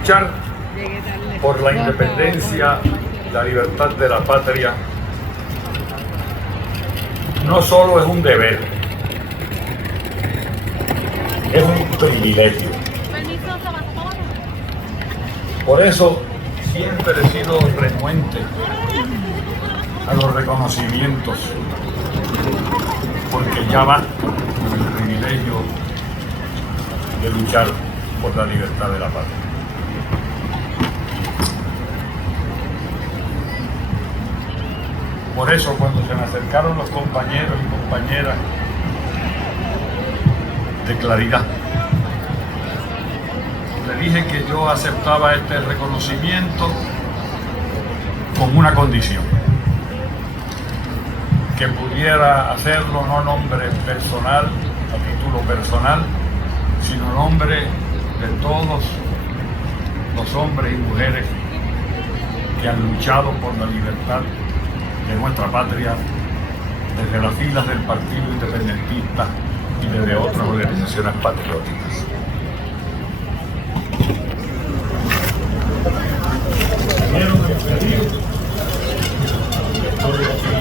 luchar por la independencia y la libertad de la patria no solo es un deber, es un privilegio. Por eso siempre he sido renuente a los reconocimientos, porque ya basta con el privilegio de luchar por la libertad de la patria. Por eso, cuando se me acercaron los compañeros y compañeras de Claridad, le dije que yo aceptaba este reconocimiento con una condición: que pudiera hacerlo no nombre personal, a título personal, sino nombre de todos los hombres y mujeres que han luchado por la libertad de nuestra patria desde las filas del Partido Independentista y desde otras organizaciones patrióticas. Estoy aquí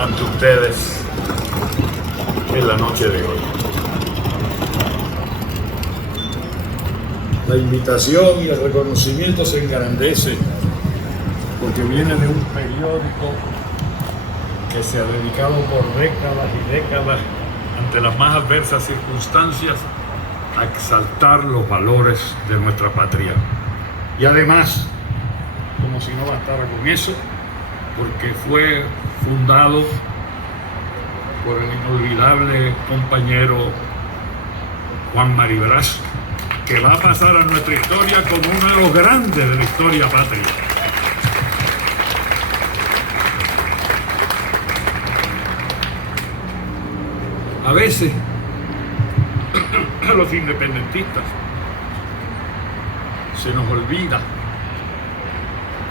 ante ustedes en la noche de hoy. La invitación y el reconocimiento se engrandece porque viene de un periódico que se ha dedicado por décadas y décadas, ante las más adversas circunstancias, a exaltar los valores de nuestra patria. Y además, como si no bastara con eso, porque fue fundado por el inolvidable compañero Juan Maribraz, que va a pasar a nuestra historia como uno de los grandes de la historia patria. A veces, a los independentistas se nos olvida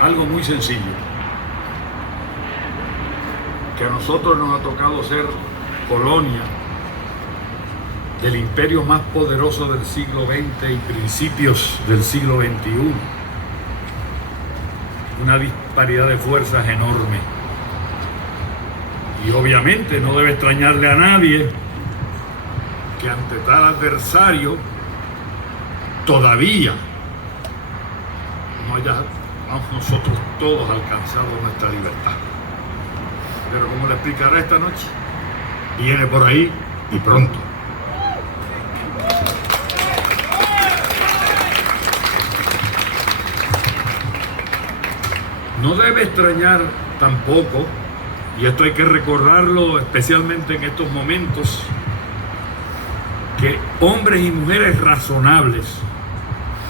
algo muy sencillo, que a nosotros nos ha tocado ser colonia del imperio más poderoso del siglo XX y principios del siglo XXI. Una disparidad de fuerzas enorme. Y obviamente no debe extrañarle a nadie que ante tal adversario todavía no hayamos nosotros todos alcanzado nuestra libertad. Pero como le explicaré esta noche, viene por ahí y pronto. No debe extrañar tampoco, y esto hay que recordarlo especialmente en estos momentos, que hombres y mujeres razonables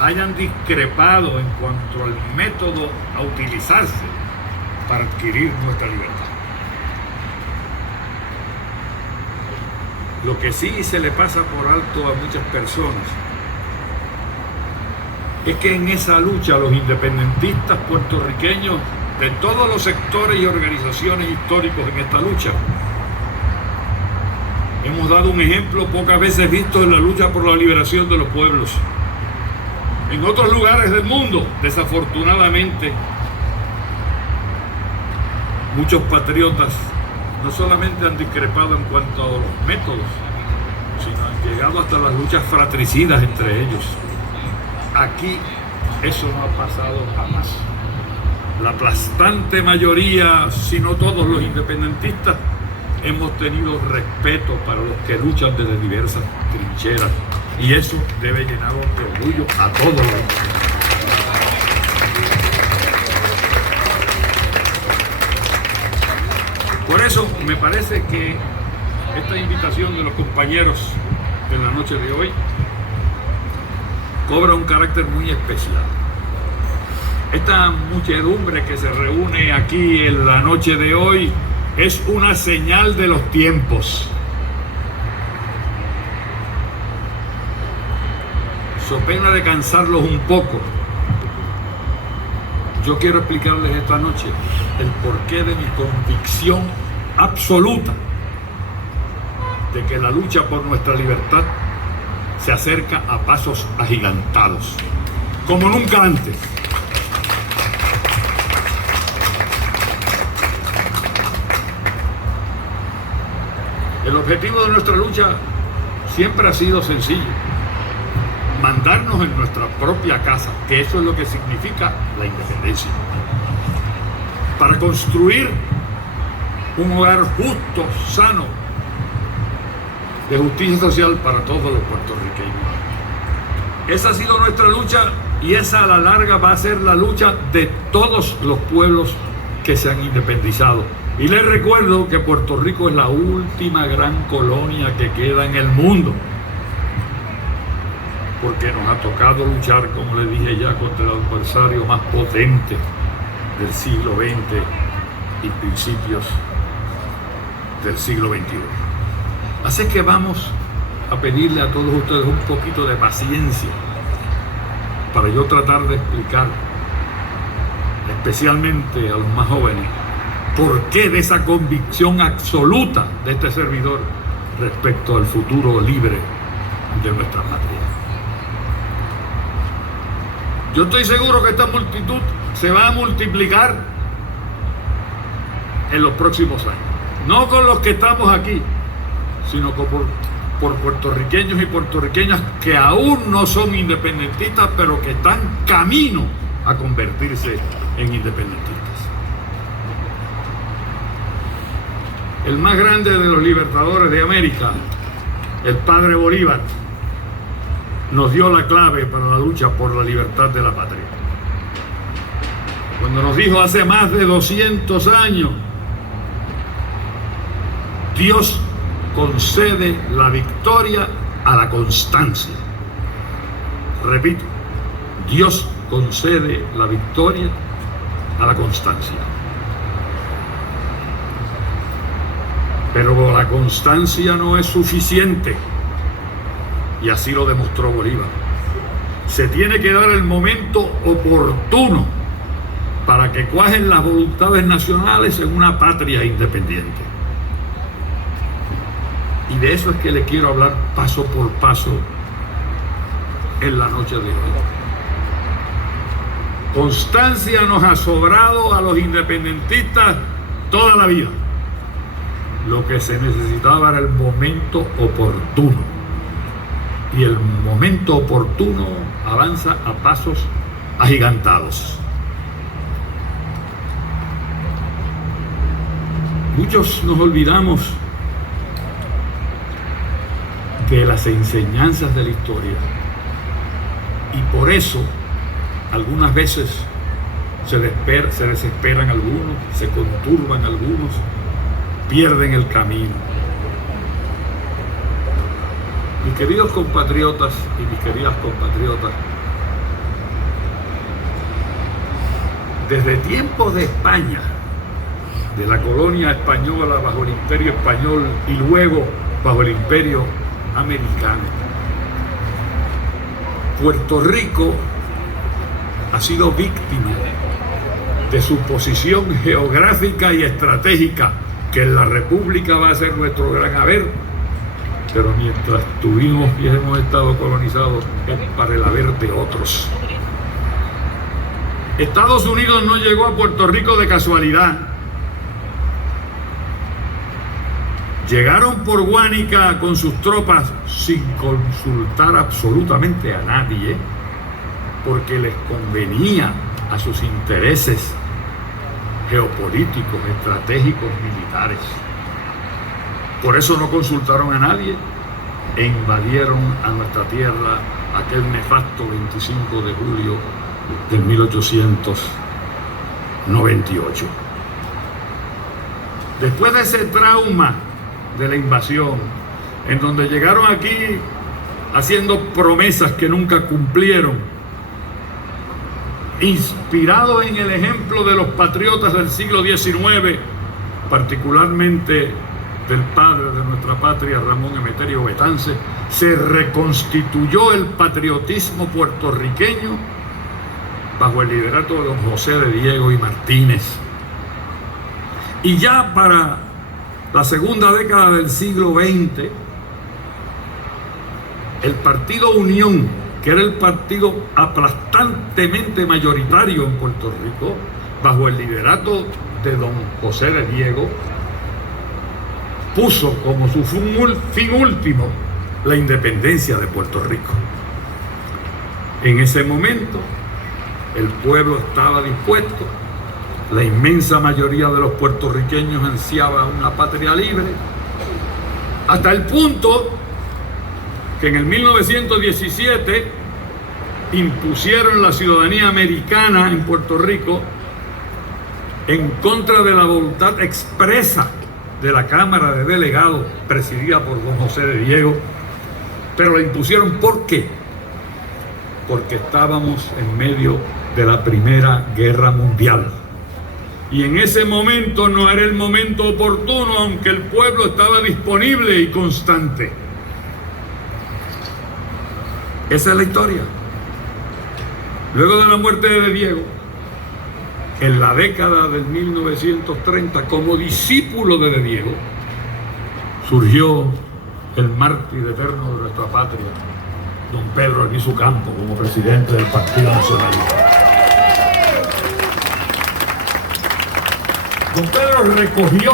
hayan discrepado en cuanto al método a utilizarse para adquirir nuestra libertad. Lo que sí se le pasa por alto a muchas personas es que en esa lucha los independentistas puertorriqueños de todos los sectores y organizaciones históricos en esta lucha hemos dado un ejemplo pocas veces visto en la lucha por la liberación de los pueblos. En otros lugares del mundo, desafortunadamente, muchos patriotas no solamente han discrepado en cuanto a los métodos, sino han llegado hasta las luchas fratricidas entre ellos. Aquí eso no ha pasado jamás. La aplastante mayoría, si no todos los independentistas, hemos tenido respeto para los que luchan desde diversas trincheras, y eso debe llenarnos de orgullo a todos los independentistas. Por eso me parece que esta invitación de los compañeros de la noche de hoy cobra un carácter muy especial. Esta muchedumbre que se reúne aquí en la noche de hoy es una señal de los tiempos. So pena de cansarlos un poco, yo quiero explicarles esta noche el porqué de mi convicción absoluta de que la lucha por nuestra libertad se acerca a pasos agigantados. como nunca antes. El objetivo de nuestra lucha siempre ha sido sencillo: mandarnos en nuestra propia casa, que eso es lo que significa la independencia, para construir un hogar justo, sano, de justicia social para todos los puertorriqueños. Esa ha sido nuestra lucha, y esa a la larga va a ser la lucha de todos los pueblos que se han independizado. Y les recuerdo que Puerto Rico es la última gran colonia que queda en el mundo, porque nos ha tocado luchar, como le dije ya, contra el adversario más potente del siglo XX y principios del siglo XXI. Así que vamos a pedirle a todos ustedes un poquito de paciencia para yo tratar de explicar, especialmente a los más jóvenes, por qué de esa convicción absoluta de este servidor respecto al futuro libre de nuestra patria. Yo estoy seguro que esta multitud se va a multiplicar en los próximos años. No con los que estamos aquí, sino por puertorriqueños y puertorriqueñas que aún no son independentistas, pero que están camino a convertirse en independentistas. El más grande de los libertadores de América, el padre Bolívar, nos dio la clave para la lucha por la libertad de la patria. Cuando nos dijo hace más de 200 años: Dios concede la victoria a la constancia. Repito, Dios concede la victoria a la constancia. Pero la constancia no es suficiente, y así lo demostró Bolívar. Se tiene que dar el momento oportuno para que cuajen las voluntades nacionales en una patria independiente. Y de eso es que le quiero hablar paso por paso en la noche de hoy. Constancia nos ha sobrado a los independentistas toda la vida. Lo que se necesitaba era el momento oportuno. Y el momento oportuno avanza a pasos agigantados. Muchos nos olvidamos de las enseñanzas de la historia, y por eso algunas veces se desesperan algunos, se conturban algunos, pierden el camino. Mis queridos compatriotas y mis queridas compatriotas, desde tiempos de España, de la colonia española bajo el imperio español y luego bajo el imperio americano, Puerto Rico ha sido víctima de su posición geográfica y estratégica, que en la República va a ser nuestro gran haber, pero mientras tuvimos y hemos estado colonizados es para el haber de otros. Estados Unidos no llegó a Puerto Rico de casualidad. Llegaron por Guánica con sus tropas sin consultar absolutamente a nadie, porque les convenía a sus intereses geopolíticos, estratégicos, militares. Por eso no consultaron a nadie e invadieron a nuestra tierra aquel nefasto 25 de julio de 1898. Después de ese trauma de la invasión, en donde llegaron aquí haciendo promesas que nunca cumplieron, inspirados en el ejemplo de los patriotas del siglo XIX, particularmente del padre de nuestra patria, Ramón Emeterio Betance, se reconstituyó el patriotismo puertorriqueño bajo el liderato de don José de Diego y Martínez. Y ya para la segunda década del siglo XX, el Partido Unión, que era el partido aplastantemente mayoritario en Puerto Rico, bajo el liderato de don José de Diego, puso como su fin último la independencia de Puerto Rico. En ese momento, el pueblo estaba dispuesto, la inmensa mayoría de los puertorriqueños ansiaba una patria libre, hasta el punto que en el 1917 impusieron la ciudadanía americana en Puerto Rico en contra de la voluntad expresa de la Cámara de Delegados presidida por don José de Diego. Pero la impusieron, ¿por qué? Porque estábamos en medio de la Primera Guerra Mundial. Y en ese momento no era el momento oportuno, aunque el pueblo estaba disponible y constante. Esa es la historia. Luego de la muerte de Diego, en la década del 1930, como discípulo de Diego, surgió el mártir eterno de nuestra patria, don Pedro Albizu Campos, como presidente del Partido Nacionalista. Don Pedro recogió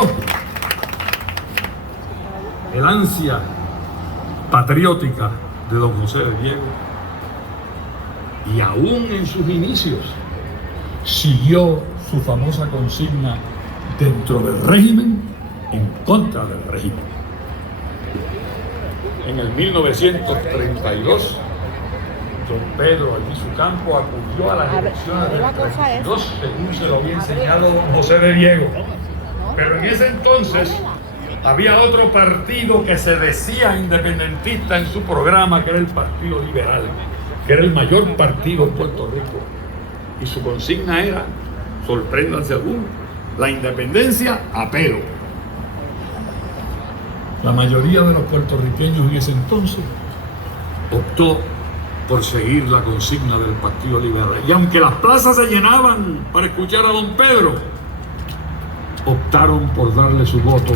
el ansia patriótica de don José de Diego y aún en sus inicios siguió su famosa consigna dentro del régimen, en contra del régimen. En el 1932, don Pedro Albizu Campos acudió a las elecciones del 32, según se lo había enseñado don José de Diego. Pero en ese entonces había otro partido que se decía independentista en su programa, que era el Partido Liberal, que era el mayor partido en Puerto Rico. Y su consigna era, sorpréndanse algunos, la independencia a pelo. La mayoría de los puertorriqueños en ese entonces optó por seguir la consigna del Partido Liberal. Y aunque las plazas se llenaban para escuchar a don Pedro, optaron por darle su voto,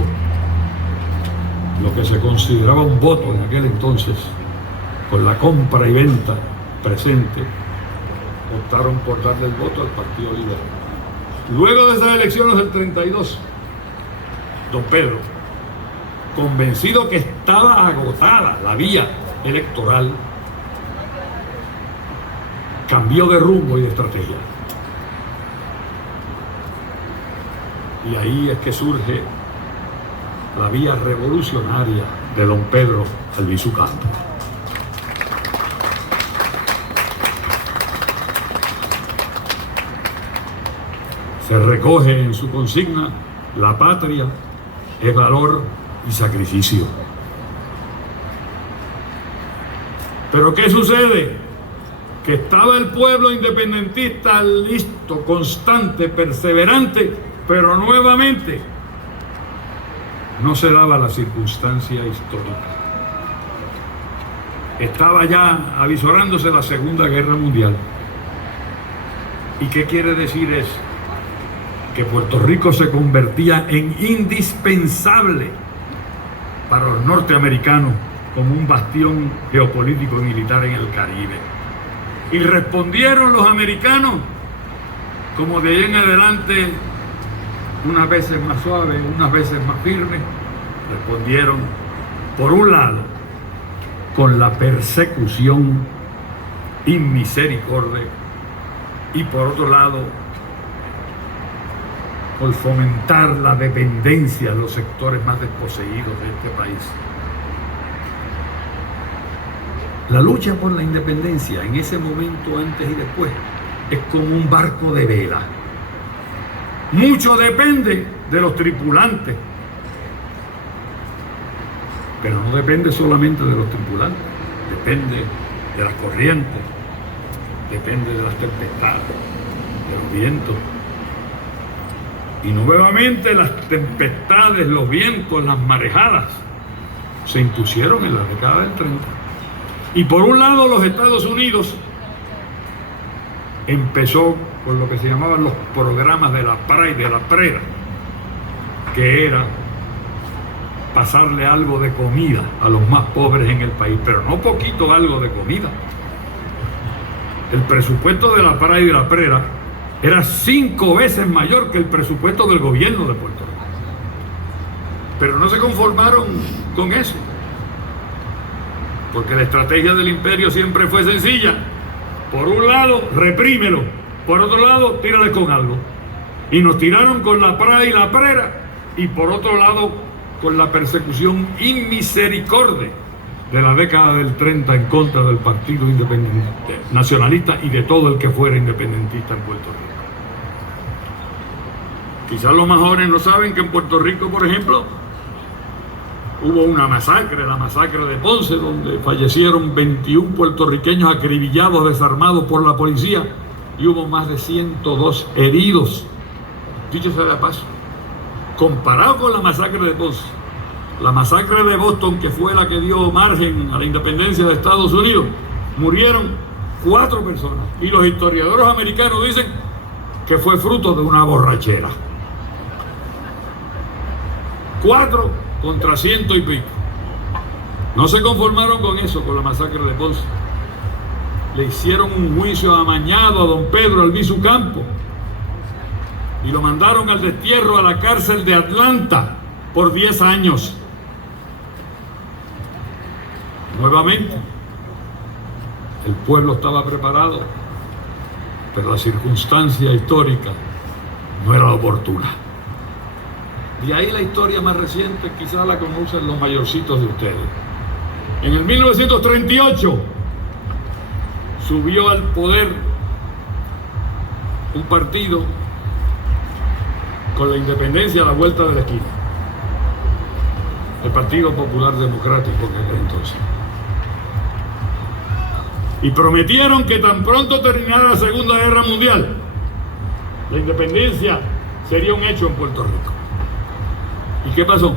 lo que se consideraba un voto en aquel entonces, con la compra y venta presente, optaron por darle el voto al Partido Liberal. Luego de esas elecciones del 32, don Pedro, convencido que estaba agotada la vía electoral, cambió de rumbo y de estrategia. Y ahí es que surge la vía revolucionaria de don Pedro Albizu Campos. Se recoge en su consigna: la patria es valor y sacrificio. Pero ¿qué sucede? Que estaba el pueblo independentista listo, constante, perseverante, pero nuevamente no se daba la circunstancia histórica. Estaba ya avisorándose la Segunda Guerra Mundial. ¿Y qué quiere decir eso? Que Puerto Rico se convertía en indispensable para los norteamericanos como un bastión geopolítico y militar en el Caribe. Y respondieron los americanos, como de ahí en adelante, unas veces más suaves, unas veces más firmes, respondieron, por un lado, con la persecución inmisericordia, y por otro lado, por fomentar la dependencia de los sectores más desposeídos de este país. La lucha por la independencia en ese momento, antes y después, es como un barco de vela. Mucho depende de los tripulantes, pero no depende solamente de los tripulantes, depende de las corrientes, depende de las tempestades, de los vientos. Y nuevamente las tempestades, los vientos, las marejadas se impusieron en la década del 30. Y por un lado, los Estados Unidos empezó con lo que se llamaban los programas de la PRA y de la PREDA, que era pasarle algo de comida a los más pobres en el país, pero no poquito algo de comida, el presupuesto de la PRA y de la PRERA era 5 veces mayor que el presupuesto del gobierno de Puerto Rico. Pero no se conformaron con eso, porque la estrategia del imperio siempre fue sencilla. Por un lado, reprímelo. Por otro lado, tírale con algo. Y nos tiraron con la PRA y la PRERA, y por otro lado, con la persecución inmisericordia de la década del 30 en contra del Partido Independiente Nacionalista y de todo el que fuera independentista en Puerto Rico. Quizás los más jóvenes no saben que en Puerto Rico, por ejemplo, hubo una masacre, la masacre de Ponce, donde fallecieron 21 puertorriqueños acribillados, desarmados por la policía, y hubo más de 102 heridos. Dicho sea de paso, comparado con la masacre de Ponce, la masacre de Boston, que fue la que dio margen a la independencia de Estados Unidos, murieron 4 personas, y los historiadores americanos dicen que fue fruto de una borrachera. 4 contra 100 y pico. No se conformaron con eso, con la masacre de Ponce. Le hicieron un juicio amañado a don Pedro Albizu Campos y lo mandaron al destierro a la cárcel de Atlanta por 10 años. Nuevamente, el pueblo estaba preparado, pero la circunstancia histórica no era oportuna. Y ahí la historia más reciente, quizás la conocen los mayorcitos de ustedes. En el 1938 subió al poder un partido con la independencia a la vuelta de la esquina, el Partido Popular Democrático en aquel entonces. Y prometieron que tan pronto terminara la Segunda Guerra Mundial, la independencia sería un hecho en Puerto Rico. ¿Y qué pasó?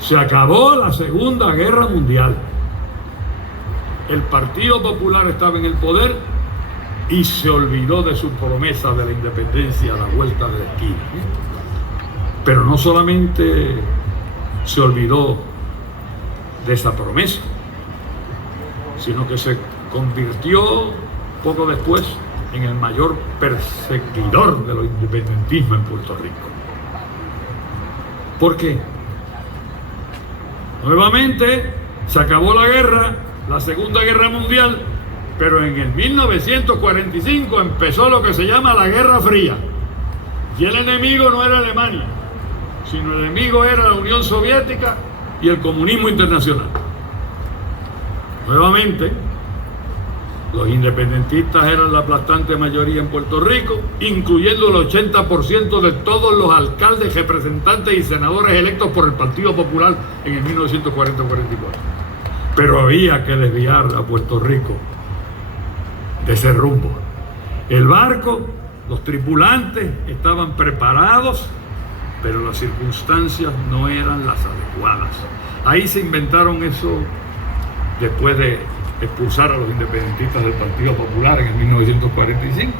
Se acabó la Segunda Guerra Mundial. El Partido Popular estaba en el poder y se olvidó de su promesa de la independencia a la vuelta de la esquina. Pero no solamente se olvidó de esa promesa, sino que se convirtió poco después en el mayor perseguidor de los independentismos en Puerto Rico. ¿Por qué? Nuevamente se acabó la guerra, la Segunda Guerra Mundial, pero en el 1945 empezó lo que se llama la Guerra Fría. Y el enemigo no era Alemania, sino el enemigo era la Unión Soviética y el comunismo internacional. Nuevamente, los independentistas eran la aplastante mayoría en Puerto Rico, incluyendo el 80% de todos los alcaldes, representantes y senadores electos por el Partido Popular en el 1940-44. Pero había que desviar a Puerto Rico de ese rumbo. El barco, los tripulantes estaban preparados, pero las circunstancias no eran las adecuadas. Ahí se inventaron eso después de expulsar a los independentistas del Partido Popular en el 1945.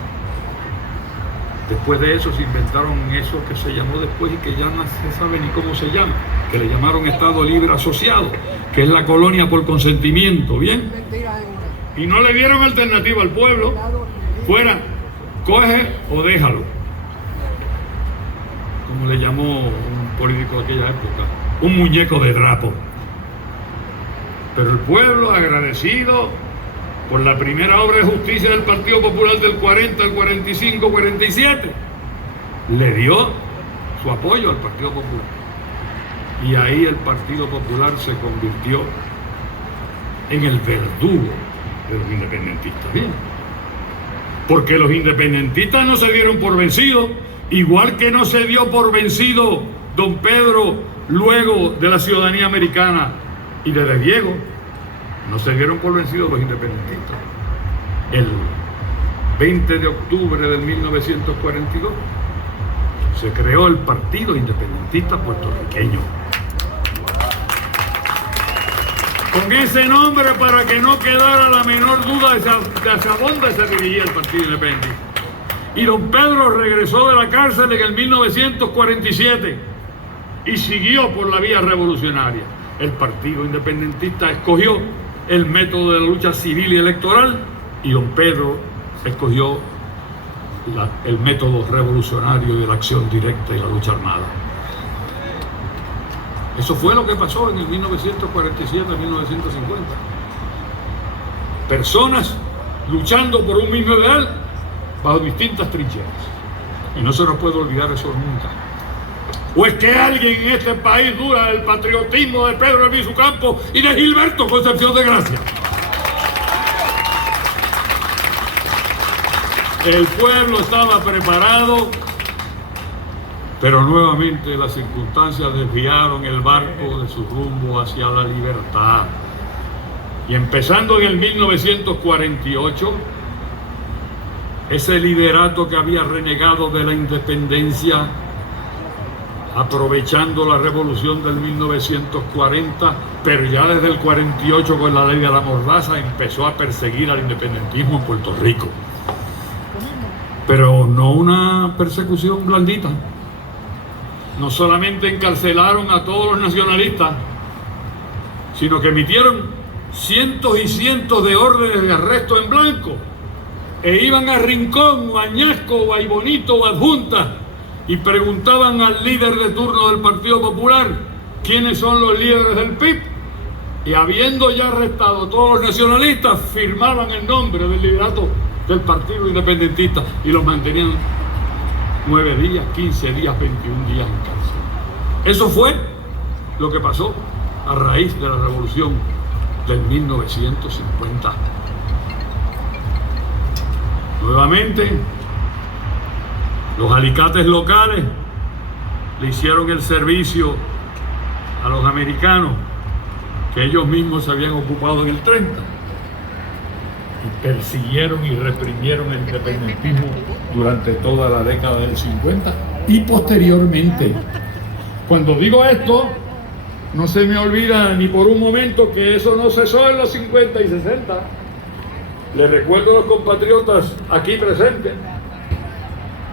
Después de eso se inventaron eso que se llamó después y que ya no se sabe ni cómo se llama, que le llamaron Estado Libre Asociado, que es la colonia por consentimiento, ¿bien? Y no le dieron alternativa al pueblo, fuera, coge o déjalo, como le llamó un político de aquella época, un muñeco de trapo. Pero el pueblo, agradecido por la primera obra de justicia del Partido Popular del 40 al 45, 47, le dio su apoyo al Partido Popular. Y ahí el Partido Popular se convirtió en el verdugo de los independentistas. Bien. Porque los independentistas no se dieron por vencidos, igual que no se dio por vencido don Pedro luego de la ciudadanía americana y de Diego. No se dieron por vencidos los independentistas. El 20 de octubre de 1942 se creó el Partido Independentista Puertorriqueño. Con ese nombre, para que no quedara la menor duda de hacia dónde se dirigía el Partido Independentista. Y don Pedro regresó de la cárcel en el 1947 y siguió por la vía revolucionaria. El Partido Independentista escogió el método de la lucha civil y electoral y don Pedro escogió el método revolucionario de la acción directa y la lucha armada. Eso fue lo que pasó en el 1947-1950. Personas luchando por un mismo ideal bajo distintas trincheras. Y no se nos puede olvidar eso nunca. ¿O es que alguien en este país duda del patriotismo de Pedro Albizu Campos y de Gilberto Concepción de Gracia? El pueblo estaba preparado, pero nuevamente las circunstancias desviaron el barco de su rumbo hacia la libertad. Y empezando en el 1948, ese liderato que había renegado de la independencia, aprovechando la revolución del 1940, pero ya desde el 48 con la ley de la Mordaza empezó a perseguir al independentismo en Puerto Rico. Pero no una persecución blandita. No solamente encarcelaron a todos los nacionalistas, sino que emitieron cientos y cientos de órdenes de arresto en blanco, e iban a Rincón, o a Añasco, o a Aybonito, o a Adjunta, y preguntaban al líder de turno del Partido Popular quiénes son los líderes del PIB, y habiendo ya arrestado a todos los nacionalistas, firmaban el nombre del liderato del Partido Independentista y los mantenían 9 días, 15 días, 21 días en cárcel. Eso fue lo que pasó a raíz de la revolución del 1950. Nuevamente, los alicates locales le hicieron el servicio a los americanos que ellos mismos se habían ocupado en el 30. Y persiguieron y reprimieron el independentismo durante toda la década del 50 y posteriormente. Cuando digo esto, no se me olvida ni por un momento que eso no cesó en los 50 y 60. Les recuerdo a los compatriotas aquí presentes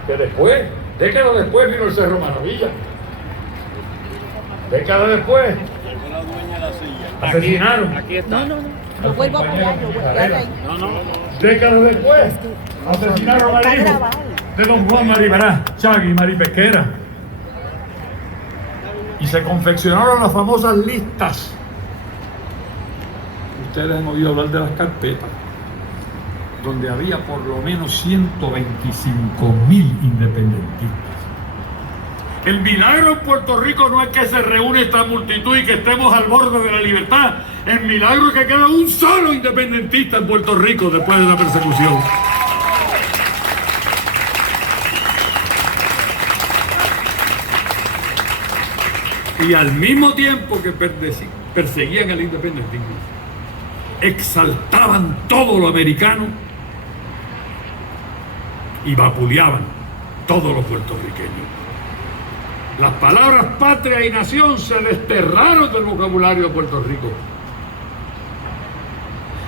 que después, décadas después, vino el Cerro Maravilla. Décadas después, asesinaron. Aquí está. No. Yo vuelvo a apoyar, yo vuelvo a ahí. Décadas después, asesinaron al hijo de don Juan Maribará, Chagui Maripesquera. Y se confeccionaron las famosas listas. Ustedes han oído hablar de las carpetas, donde había por lo menos 125,000 independentistas. El milagro en Puerto Rico no es que se reúne esta multitud y que estemos al borde de la libertad. El milagro es que queda un solo independentista en Puerto Rico después de la persecución. Y al mismo tiempo que perseguían al independentismo, exaltaban todo lo americano y vapuleaban todo lo puertorriqueño. Las palabras patria y nación se desterraron del vocabulario de Puerto Rico.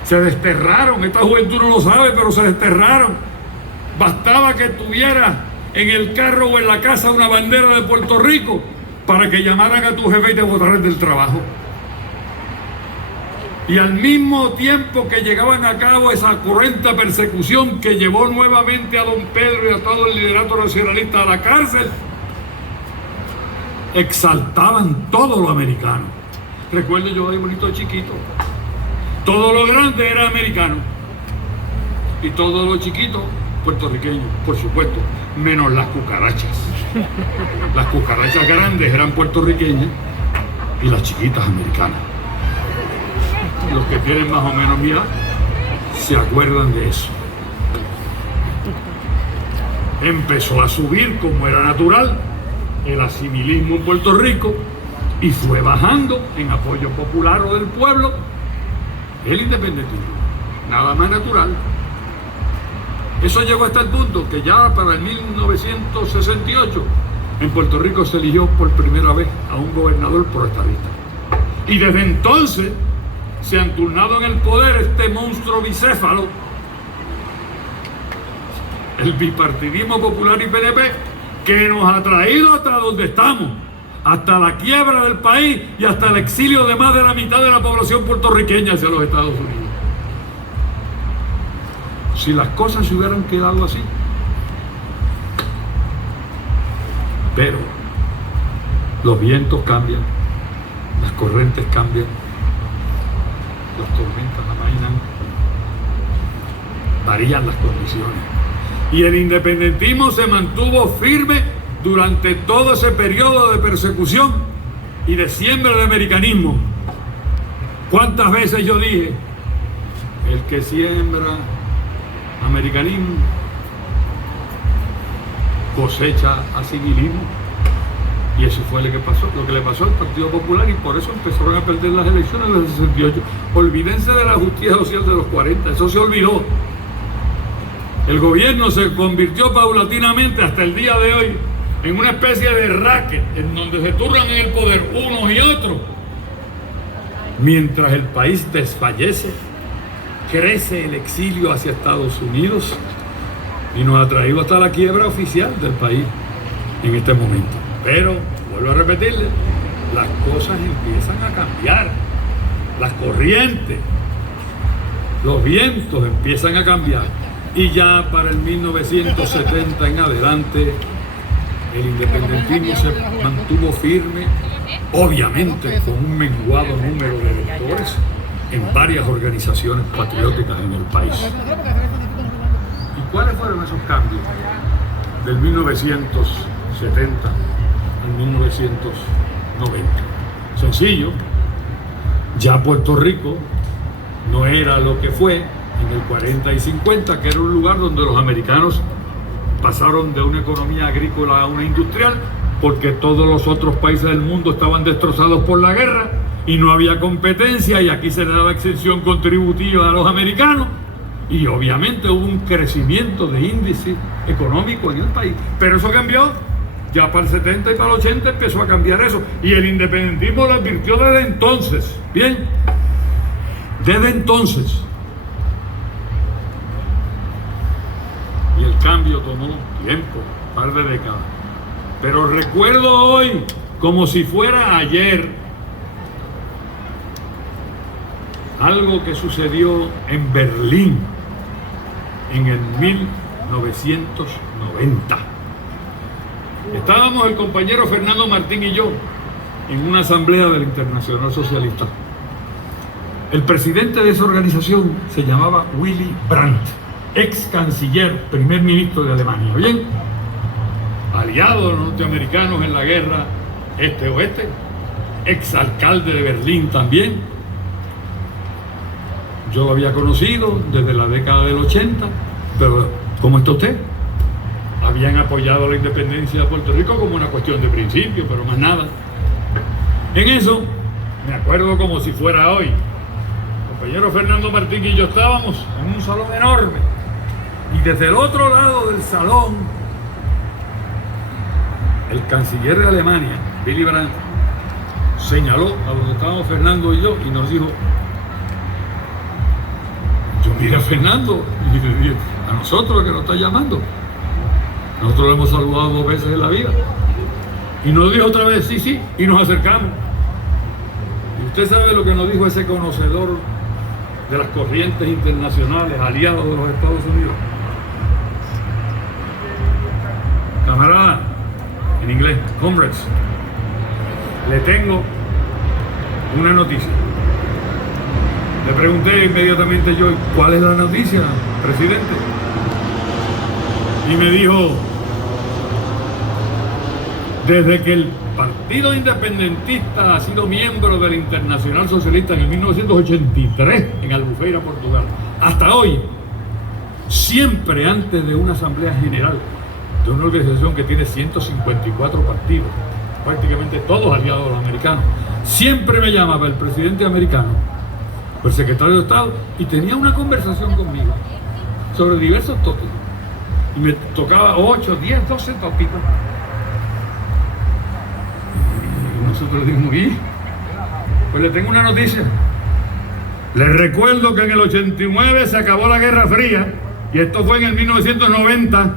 Se desterraron, esta juventud no lo sabe, pero se desterraron. Bastaba que tuviera en el carro o en la casa una bandera de Puerto Rico para que llamaran a tu jefe y te botaran del trabajo. Y al mismo tiempo que llegaban a cabo esa cruenta persecución que llevó nuevamente a don Pedro y a todo el liderato nacionalista a la cárcel, exaltaban todo lo americano. Recuerdo yo ahí bonito chiquito, todo lo grande era americano y todo lo chiquito puertorriqueño, por supuesto, menos las cucarachas. Las cucarachas grandes eran puertorriqueñas y las chiquitas americanas. Los que tienen más o menos mi edad se acuerdan de eso. Empezó a subir, como era natural, el asimilismo en Puerto Rico y fue bajando en apoyo popular o del pueblo el independentismo. Nada más natural. Eso llegó hasta el punto que ya para el 1968 en Puerto Rico se eligió por primera vez a un gobernador proestadista. Y desde entonces se han turnado en el poder este monstruo bicéfalo, el bipartidismo popular y PNP, que nos ha traído hasta donde estamos, hasta la quiebra del país y hasta el exilio de más de la mitad de la población puertorriqueña hacia los Estados Unidos. si las cosas se hubieran quedado así. Pero los vientos cambian, las corrientes cambian, las tormentas amainan, varían las condiciones. Y el independentismo se mantuvo firme durante todo ese periodo de persecución y de siembra de americanismo. ¿Cuántas veces yo dije? El que siembra americanismo cosecha civilismo, y eso fue lo que le pasó al Partido Popular, y por eso empezaron a perder las elecciones del 68. Olvídense de la justicia social de los 40, eso se olvidó. El gobierno se convirtió paulatinamente hasta el día de hoy en una especie de racket en donde se turnan en el poder unos y otros, mientras el país desfallece, crece el exilio hacia Estados Unidos y nos ha traído hasta la quiebra oficial del país en este momento. Pero, vuelvo a repetirle, las cosas empiezan a cambiar, las corrientes, los vientos empiezan a cambiar, y ya para el 1970 en adelante el independentismo se mantuvo firme, obviamente con un menguado número de electores en varias organizaciones patrióticas en el país. ¿Y cuáles fueron esos cambios del 1970 al 1990? Sencillo, ya Puerto Rico no era lo que fue en el 40 y 50, que era un lugar donde los americanos pasaron de una economía agrícola a una industrial, porque todos los otros países del mundo estaban destrozados por la guerra y no había competencia, y aquí se le daba exención contributiva a los americanos, y obviamente hubo un crecimiento de índice económico en el país. Pero eso cambió, ya para el 70 y para el 80 empezó a cambiar eso, y el independentismo lo advirtió desde entonces. Bien, desde entonces. Y el cambio tomó tiempo, un par de décadas. Pero recuerdo hoy, como si fuera ayer, algo que sucedió en Berlín en el 1990. Estábamos el compañero Fernando Martín y yo en una asamblea del Internacional Socialista. El presidente de esa organización se llamaba Willy Brandt, ex canciller, primer ministro de Alemania, ¿bien? Aliado de los norteamericanos en la guerra este-oeste, ex alcalde de Berlín también. Yo lo había conocido desde la década del 80, pero ¿cómo está usted? Habían apoyado la independencia de Puerto Rico como una cuestión de principio, pero más nada. En eso, me acuerdo como si fuera hoy, el compañero Fernando Martín y yo estábamos en un salón enorme, y desde el otro lado del salón, el canciller de Alemania, Willy Brandt, señaló a donde estábamos Fernando y yo y nos dijo: yo miré a Fernando y le dije: a nosotros que nos está llamando. Nosotros lo hemos saludado 2 veces en la vida. Y nos dijo otra vez: sí, sí, y nos acercamos. Y usted sabe lo que nos dijo ese conocedor de las corrientes internacionales, aliados de los Estados Unidos. Camarada, en inglés, comrades, le tengo una noticia. Le pregunté inmediatamente yo: ¿cuál es la noticia, presidente? Y me dijo: desde que el Partido Independentista ha sido miembro del Internacional Socialista en el 1983 en Albufeira, Portugal, hasta hoy, siempre antes de una asamblea general de una organización que tiene 154 partidos, prácticamente todos aliados a los americanos, siempre me llamaba el presidente americano, el secretario de Estado, y tenía una conversación conmigo sobre diversos tópicos. Y me tocaba 8, 10, 12 tópicos. Y nosotros dijimos: ¿y? Pues le tengo una noticia. Les recuerdo que en el 89 se acabó la Guerra Fría, y esto fue en el 1990.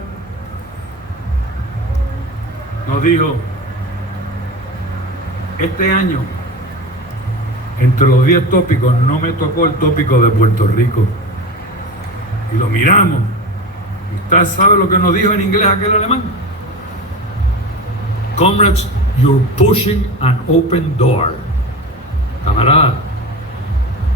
Nos dijo: este año, entre los 10 tópicos, no me tocó el tópico de Puerto Rico. Y lo miramos. ¿Usted sabe lo que nos dijo en inglés aquel alemán? Comrades, you're pushing an open door. Camarada,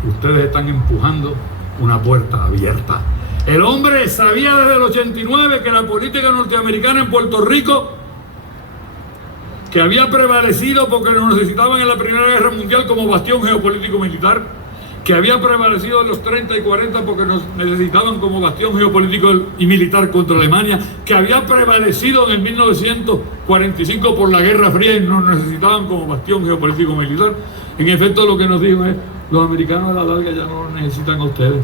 ustedes están empujando una puerta abierta. El hombre sabía desde el 89 que la política norteamericana en Puerto Rico, que había prevalecido porque lo necesitaban en la Primera Guerra Mundial como bastión geopolítico militar, que había prevalecido en los 30 y 40 porque nos necesitaban como bastión geopolítico y militar contra Alemania, que había prevalecido en el 1945 por la Guerra Fría y nos necesitaban como bastión geopolítico militar. En efecto, lo que nos dijo es: los americanos a la larga ya no los necesitan a ustedes.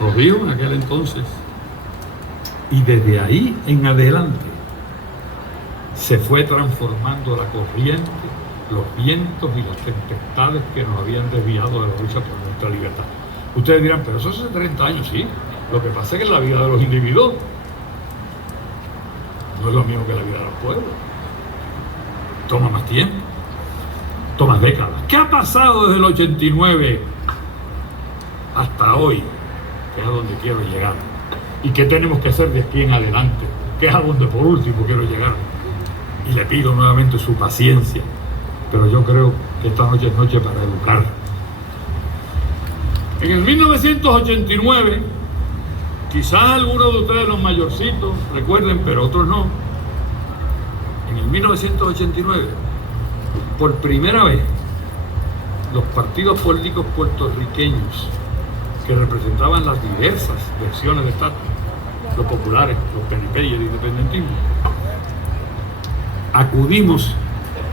Los dijo en aquel entonces. Y desde ahí en adelante se fue transformando la corriente, los vientos y las tempestades que nos habían desviado de la lucha por nuestra libertad. Ustedes dirán, pero eso hace 30 años, sí. Lo que pasa es que la vida de los individuos no es lo mismo que la vida de los pueblos. Toma más tiempo, toma décadas. ¿Qué ha pasado desde el 89 hasta hoy? Que es a donde quiero llegar. ¿Y qué tenemos que hacer de aquí en adelante? Que es a donde por último quiero llegar. Y le pido nuevamente su paciencia. Pero yo creo que esta noche es noche para educar. En el 1989, quizás algunos de ustedes, los mayorcitos, recuerden, pero otros no. En el 1989, por primera vez, los partidos políticos puertorriqueños que representaban las diversas versiones de estatus, los populares, los PNP y el independentismo, acudimos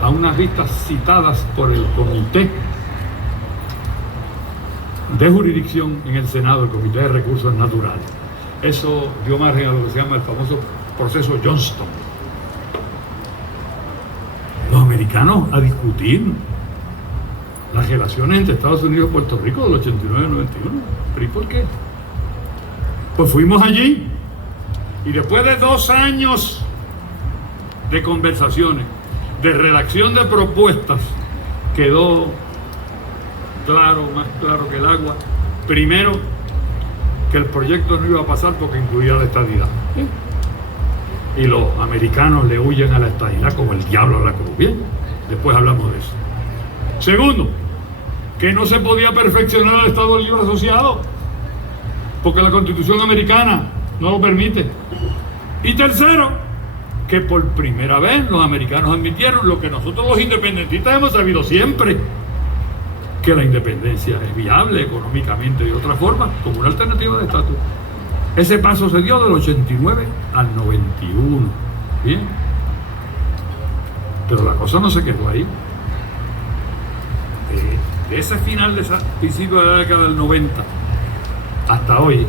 a unas vistas citadas por el Comité de Jurisdicción en el Senado, el Comité de Recursos Naturales. Eso dio margen a lo que se llama el famoso proceso Johnston. Los americanos a discutir las relaciones entre Estados Unidos y Puerto Rico del 89 al 91. ¿Pero y por qué? Pues fuimos allí y después de 2 años de conversaciones, de redacción de propuestas, quedó claro, más claro que el agua, primero, que el proyecto no iba a pasar porque incluía la estadidad. Y los americanos le huyen a la estadidad como el diablo a la cruz. Bien, después hablamos de eso. Segundo, que no se podía perfeccionar el Estado Libre Asociado porque la Constitución americana no lo permite. Y tercero, que por primera vez los americanos admitieron lo que nosotros los independentistas hemos sabido siempre, que la independencia es viable económicamente y de otra forma, como una alternativa de estatus. Ese paso se dio del 89 al 91. Bien. Pero la cosa no se quedó ahí. De ese final de principio de la década del 90 hasta hoy,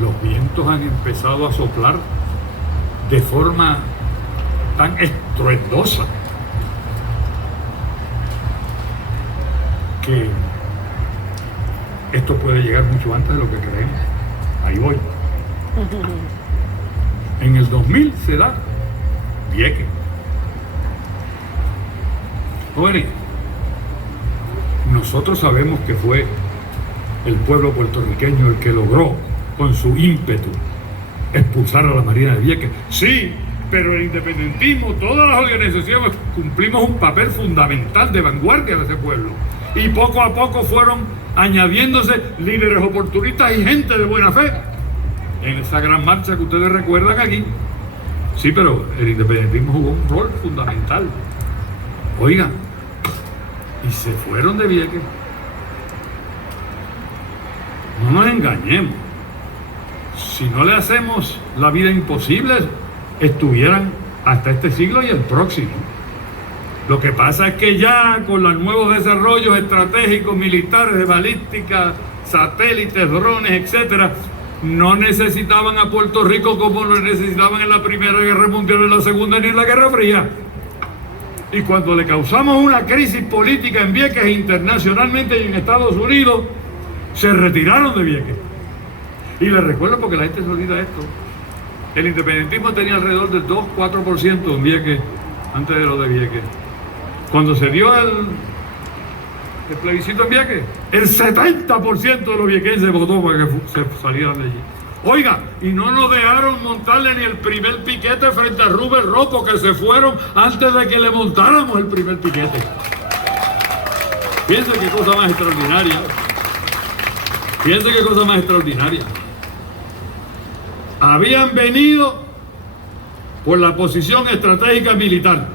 los vientos han empezado a soplar de forma tan estruendosa que esto puede llegar mucho antes de lo que creemos. Ahí voy. En el 2000 se da Vieques. Jóvenes, nosotros sabemos que fue el pueblo puertorriqueño el que logró, con su ímpetu, expulsar a la Marina de Vieques. Sí, pero el independentismo, todas las organizaciones cumplimos un papel fundamental de vanguardia de ese pueblo. Y poco a poco fueron añadiéndose líderes oportunistas y gente de buena fe en esa gran marcha que ustedes recuerdan aquí. Sí, pero el independentismo jugó un rol fundamental. Oigan, y se fueron de Vieques. No nos engañemos. Si no le hacemos la vida imposible, estuvieran hasta este siglo y el próximo. Lo que pasa es que ya con los nuevos desarrollos estratégicos militares de balística, satélites, drones, etcétera, no necesitaban a Puerto Rico como lo necesitaban en la Primera Guerra Mundial, en la Segunda ni en la Guerra Fría. Y cuando le causamos una crisis política en Vieques internacionalmente y en Estados Unidos, se retiraron de Vieques. Y les recuerdo, porque la gente se olvida esto, el independentismo tenía alrededor del 2-4% en Vieques antes de lo de Vieques. Cuando se dio el plebiscito en Vieques, el 70% de los viequenses votó para que se salieran de allí. Oiga, y no nos dejaron montarle ni el primer piquete frente a Rubén Ropo, que se fueron antes de que le montáramos el primer piquete. Piense qué cosa más extraordinaria. Piense qué cosa más extraordinaria. Habían venido por la posición estratégica militar.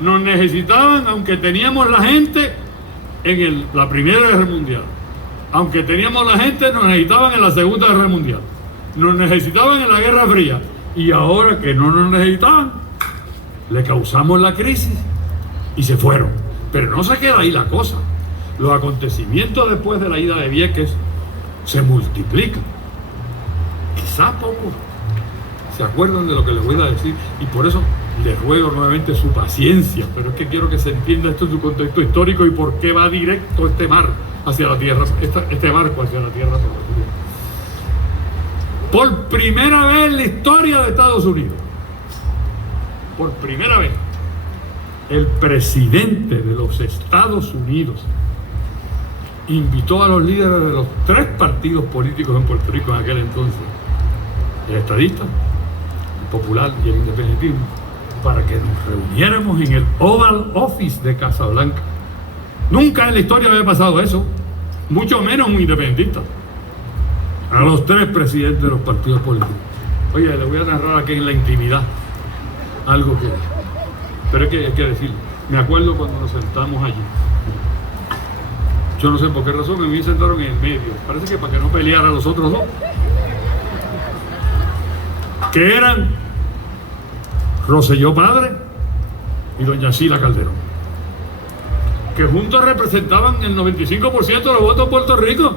Nos necesitaban, aunque teníamos la gente en la Primera Guerra Mundial. Aunque teníamos la gente, nos necesitaban en la Segunda Guerra Mundial. Nos necesitaban en la Guerra Fría. Y ahora que no nos necesitaban, le causamos la crisis y se fueron. Pero no se queda ahí la cosa. Los acontecimientos después de la ida de Vieques se multiplican. Quizá pocos se acuerdan de lo que les voy a decir, y por eso les ruego nuevamente su paciencia, pero es que quiero que se entienda esto en su contexto histórico y por qué va directo este mar hacia la tierra, este barco hacia la tierra prometida. Por primera vez en la historia de Estados Unidos, por primera vez, el presidente de los Estados Unidos invitó a los líderes de los 3 partidos políticos en Puerto Rico en aquel entonces, el estadista, el popular y el independentismo, para que nos reuniéramos en el Oval Office de Casablanca. Nunca en la historia había pasado eso, mucho menos un independentista. A los 3 presidentes de los partidos políticos. Oye, le voy a narrar aquí en la intimidad algo que... Pero es que hay que decirlo. Me acuerdo cuando nos sentamos allí. Yo no sé por qué razón, me sentaron en el medio. Parece que para que no pelearan los otros 2. Que eran Rosselló padre y doña Sila Calderón, que juntos representaban el 95% de los votos de Puerto Rico.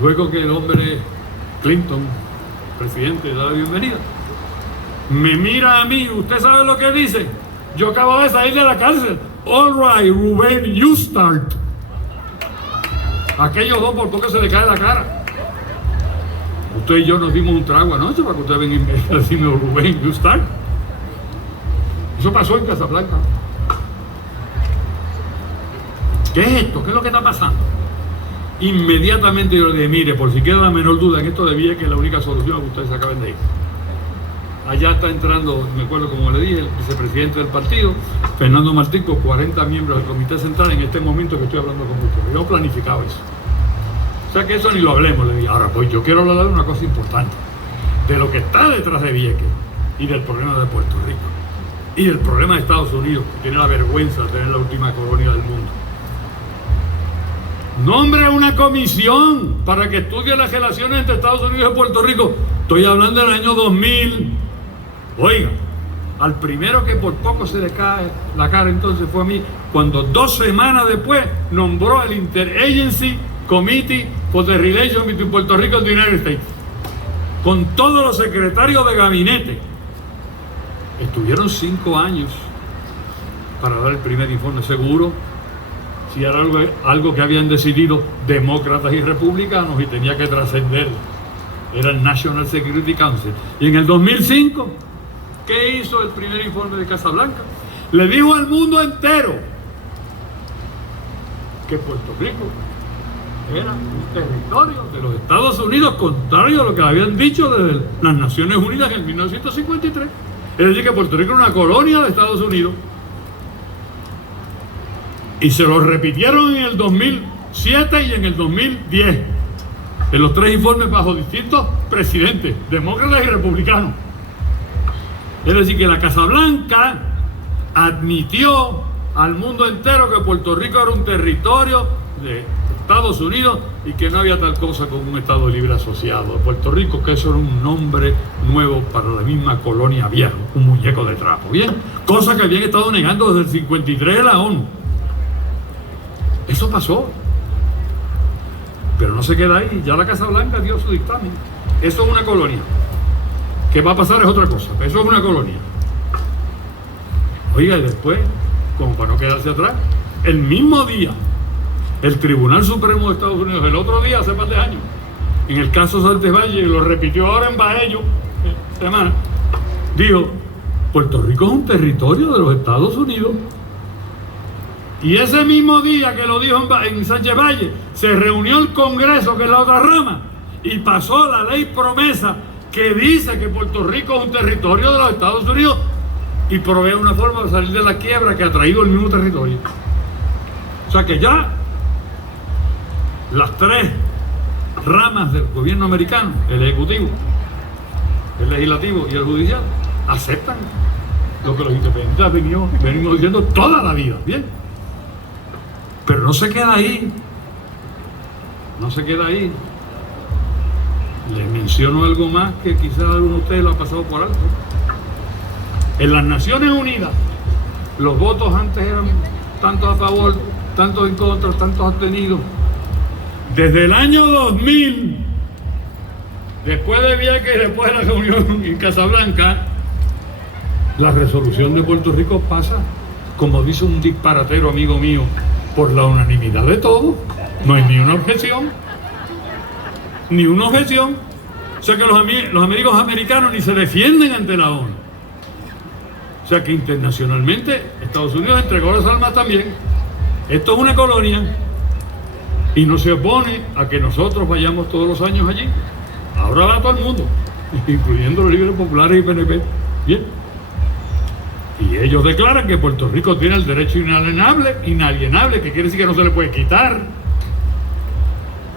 Luego que el hombre Clinton, presidente, da la bienvenida, me mira a mí, ¿usted sabe lo que dice? Yo acabo de salir de la cárcel. All right, Rubén, you start. Aquellos 2 por poco se le cae la cara. Usted y yo nos dimos un trago anoche para que usted venga y decirme, Rubén, you start. Eso pasó en Casablanca. ¿Qué es esto? ¿Qué es lo que está pasando? Inmediatamente yo le dije, mire, por si queda la menor duda, en esto debía que es la única solución que ustedes acaben de ir. Allá está entrando, me acuerdo como le dije, el vicepresidente del partido, Fernando Martín, con 40 miembros del Comité Central en este momento que estoy hablando con usted. Yo planificaba eso. O sea que eso ni lo hablemos, le dije. Ahora, pues yo quiero hablar de una cosa importante, de lo que está detrás de Vieques y del problema de Puerto Rico y del problema de Estados Unidos, que tiene la vergüenza de tener la última colonia del mundo. Nombre una comisión para que estudie las relaciones entre Estados Unidos y Puerto Rico. Estoy hablando del año 2000. Oiga, al primero que por poco se le cae la cara entonces fue a mí, cuando 2 semanas después nombró el Interagency Committee for the Relations between Puerto Rico and the United States, con todos los secretarios de gabinete. Estuvieron 5 años para dar el primer informe. Seguro, si era algo que habían decidido demócratas y republicanos y tenía que trascender, era el National Security Council. Y en el 2005, ¿qué hizo el primer informe de Casablanca? Le dijo al mundo entero que Puerto Rico era un territorio de los Estados Unidos, contrario a lo que habían dicho desde las Naciones Unidas en 1953. Es decir, que Puerto Rico era una colonia de Estados Unidos. Y se lo repitieron en el 2007 y en el 2010, en los 3 informes bajo distintos presidentes, demócratas y republicanos. Es decir, que la Casa Blanca admitió al mundo entero que Puerto Rico era un territorio de Estados Unidos y que no había tal cosa como un Estado libre asociado. Puerto Rico, que eso era un nombre nuevo para la misma colonia vieja, un muñeco de trapo, ¿bien? Cosa que habían estado negando desde el 53 de la ONU. Eso pasó. Pero no se queda ahí. Ya la Casa Blanca dio su dictamen. Eso es una colonia. ¿Qué va a pasar? Es otra cosa. Eso es una colonia. Oiga, y después, como para no quedarse atrás, el mismo día, el Tribunal Supremo de Estados Unidos, el otro día, hace par de años, en el caso Sánchez Valle, y lo repitió ahora en Baello, semana, dijo, Puerto Rico es un territorio de los Estados Unidos. Y ese mismo día que lo dijo en Sánchez Valle, se reunió el Congreso, que es la otra rama, y pasó la ley promesa que dice que Puerto Rico es un territorio de los Estados Unidos y provee una forma de salir de la quiebra que ha traído el mismo territorio. O sea que ya las tres ramas del gobierno americano, el ejecutivo, el legislativo y el judicial, aceptan lo que los independentistas venimos diciendo toda la vida, ¿bien? Pero no se queda ahí, no se queda ahí. Les menciono algo más que quizás alguno de ustedes lo ha pasado por alto. En las Naciones Unidas, los votos antes eran tantos a favor, tantos en contra, tantos abstenidos. Desde el año 2000, después de Vieques y después de la reunión en Casablanca, la resolución de Puerto Rico pasa, como dice un disparatero amigo mío, por la unanimidad de todos. No hay ni una objeción. Ni una objeción. O sea que los amigos americanos ni se defienden ante la ONU. O sea que internacionalmente Estados Unidos entregó las armas también. Esto es una colonia y no se opone a que nosotros vayamos todos los años allí. Ahora va todo el mundo, incluyendo los líderes populares y PNP. Bien. Y ellos declaran que Puerto Rico tiene el derecho inalienable, que quiere decir que no se le puede quitar,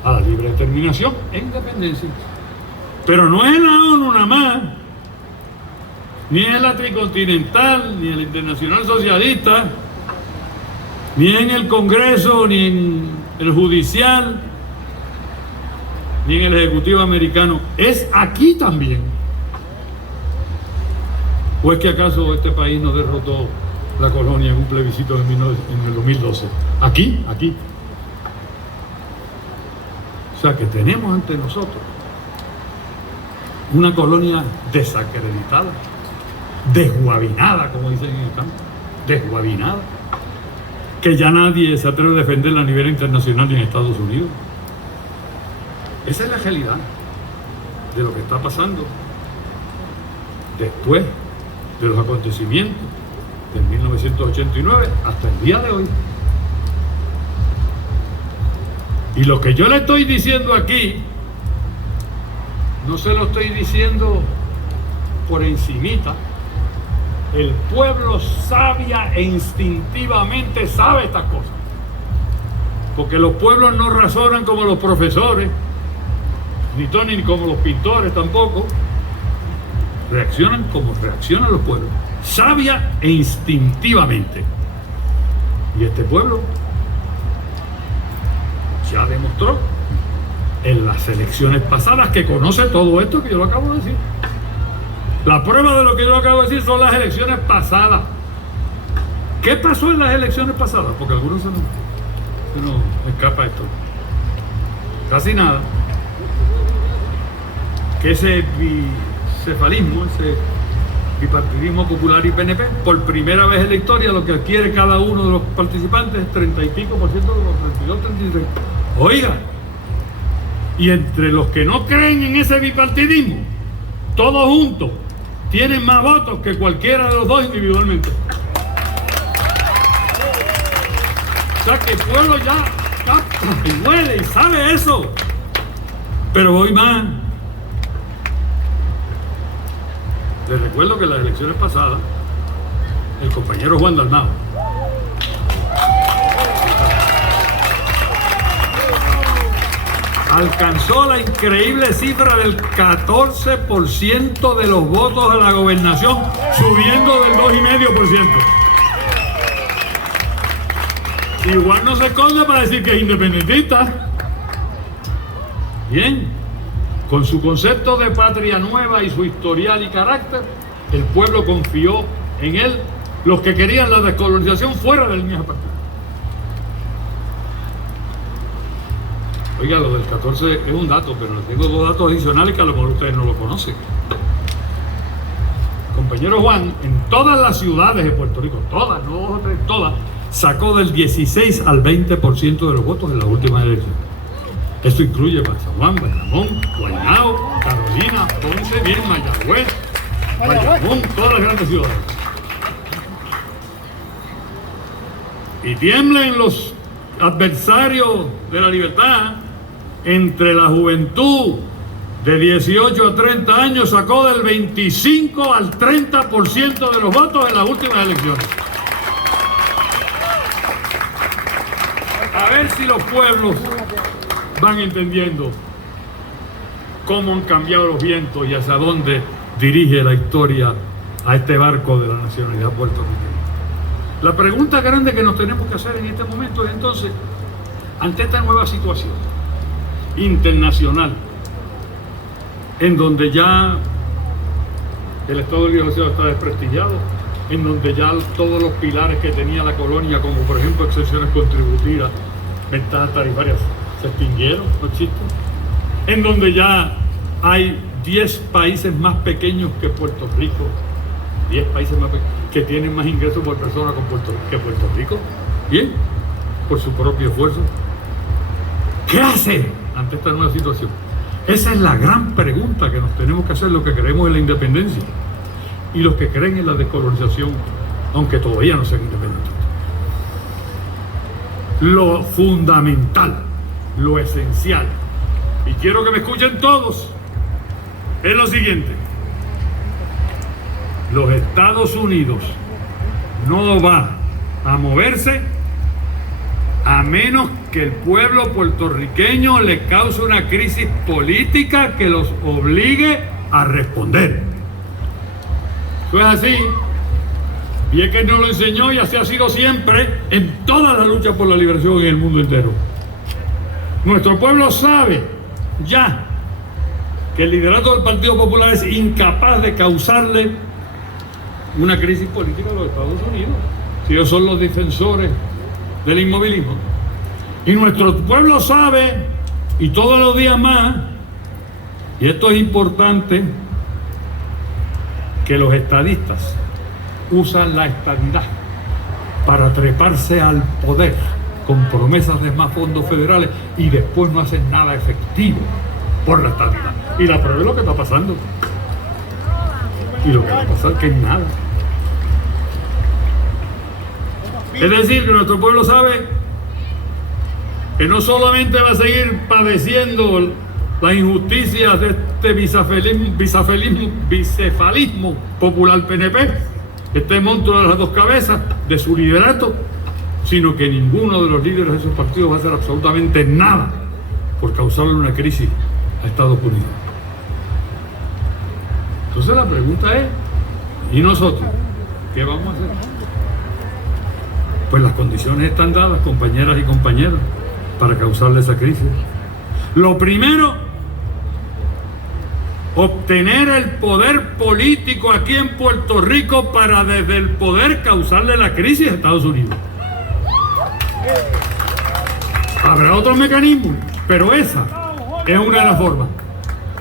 a la libre determinación e independencia. Pero no es la ONU nada más, ni es la Tricontinental, ni el Internacional Socialista, ni en el Congreso, ni en el Judicial, ni en el Ejecutivo americano. Es aquí también. ¿O es que acaso este país nos derrotó la colonia en un plebiscito en el 2012? Aquí. O sea que tenemos ante nosotros una colonia desacreditada, desguabinada, como dicen en el campo, desguabinada, que ya nadie se atreve a defenderla a nivel internacional ni en Estados Unidos. Esa es la realidad de lo que está pasando después de los acontecimientos de 1989 hasta el día de hoy. Y lo que yo le estoy diciendo aquí, no se lo estoy diciendo por encimita. El pueblo sabia e instintivamente sabe estas cosas. Porque los pueblos no razonan como los profesores, ni como los pintores tampoco. Reaccionan como reaccionan los pueblos, sabia e instintivamente. Y este pueblo ya demostró en las elecciones pasadas que conoce todo esto que yo lo acabo de decir. La prueba de lo que yo acabo de decir son las elecciones pasadas. ¿Qué pasó en las elecciones pasadas? Porque a algunos se nos escapa esto. Casi nada. Que ese bicefalismo, ese bipartidismo popular y PNP, por primera vez en la historia lo que adquiere cada uno de los participantes es 30 y pico por ciento de los 32, 33. Oiga, y entre los que no creen en ese bipartidismo, todos juntos tienen más votos que cualquiera de los dos individualmente. O sea que el pueblo ya capta y huele y sabe eso. Pero voy más. Les recuerdo que en las elecciones pasadas, el compañero Juan Dalmau alcanzó la increíble cifra del 14% de los votos a la gobernación, subiendo del 2,5%. Igual no se esconde para decir que es independentista. Bien, con su concepto de patria nueva y su historial y carácter, el pueblo confió en él, los que querían la descolonización fuera del mismo partido. Oiga, lo del 14 es un dato, pero les tengo dos datos adicionales que a lo mejor ustedes no lo conocen. Compañero Juan, en todas las ciudades de Puerto Rico, todas, no dos o tres, todas, sacó del 16 al 20% de los votos en las últimas elecciones. Esto incluye San Juan, Bayamón, Guaynabo, Carolina, Ponce, bien, Mayagüez, Bayamón, todas las grandes ciudades. y tiemblen los adversarios de la libertad. Entre la juventud de 18 a 30 años sacó del 25 al 30% de los votos en las últimas elecciones. A ver si los pueblos van entendiendo cómo han cambiado los vientos y hacia dónde dirige la historia a este barco de la nacionalidad puertorriqueña. La pregunta grande que nos tenemos que hacer en este momento es entonces, ante esta nueva situación internacional, en donde ya el Estado Libre Asociado está desprestigiado, en donde ya todos los pilares que tenía la colonia, como por ejemplo exenciones contributivas, ventajas tarifarias, se extinguieron, no existen, en donde ya hay 10 países más pequeños que Puerto Rico, 10 países más pequeños, que tienen más ingresos por persona que Puerto Rico, bien, por su propio esfuerzo. ¿Qué hacer ante esta nueva situación? Esa es la gran pregunta que nos tenemos que hacer los que creemos en la independencia y los que creen en la descolonización, aunque todavía no sean independentistas. Lo fundamental, lo esencial, y quiero que me escuchen todos, es lo siguiente: los Estados Unidos no va a moverse a menos que el pueblo puertorriqueño le cause una crisis política que los obligue a responder. Eso es así. Y es que nos lo enseñó y así ha sido siempre en toda la lucha por la liberación en el mundo entero. Nuestro pueblo sabe ya que el liderato del Partido Popular es incapaz de causarle una crisis política a los Estados Unidos, si ellos son los defensores del inmovilismo. Y nuestro pueblo sabe, y todos los días más, y esto es importante, que los estadistas usan la estadidad para treparse al poder con promesas de más fondos federales y después no hacen nada efectivo por la estadidad. Y la prueba es lo que está pasando. Y lo que va a pasar es que es nada. Es decir, que nuestro pueblo sabe que no solamente va a seguir padeciendo las injusticias de este bicefalismo popular PNP, este monstruo de las dos cabezas, de su liderato, sino que ninguno de los líderes de esos partidos va a hacer absolutamente nada por causarle una crisis a Estados Unidos. Entonces la pregunta es, ¿y nosotros qué vamos a hacer? Pues las condiciones están dadas, compañeras y compañeros, para causarle esa crisis. Lo primero, obtener el poder político aquí en Puerto Rico para desde el poder causarle la crisis a Estados Unidos. Habrá otros mecanismos, pero esa es una de las formas.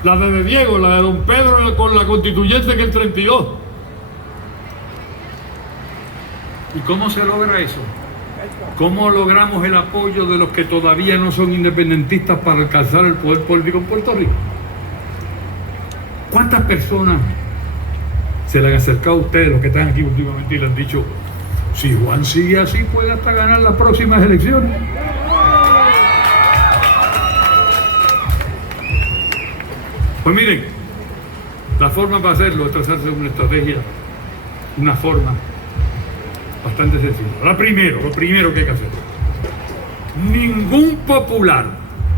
La de Diego, la de don Pedro con la constituyente que es el 32. ¿Y cómo se logra eso? ¿Cómo logramos el apoyo de los que todavía no son independentistas para alcanzar el poder político en Puerto Rico? ¿Cuántas personas se le han acercado a ustedes, los que están aquí últimamente, y le han dicho, si Juan sigue así puede hasta ganar las próximas elecciones? Pues miren, la forma para hacerlo es trazarse una estrategia, una forma bastante sencilla. Lo primero que hay que hacer: ningún popular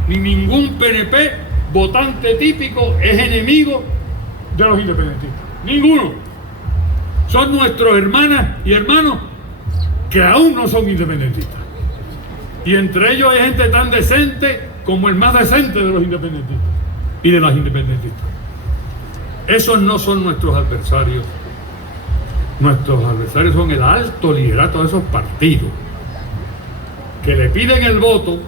ni ningún PNP votante típico es enemigo de los independentistas. Ninguno. Son nuestros hermanas y hermanos que aún no son independentistas. Y entre ellos hay gente tan decente como el más decente de los independentistas y de las independentistas. Esos no son nuestros adversarios. Nuestros adversarios son el alto liderato de esos partidos que le piden el voto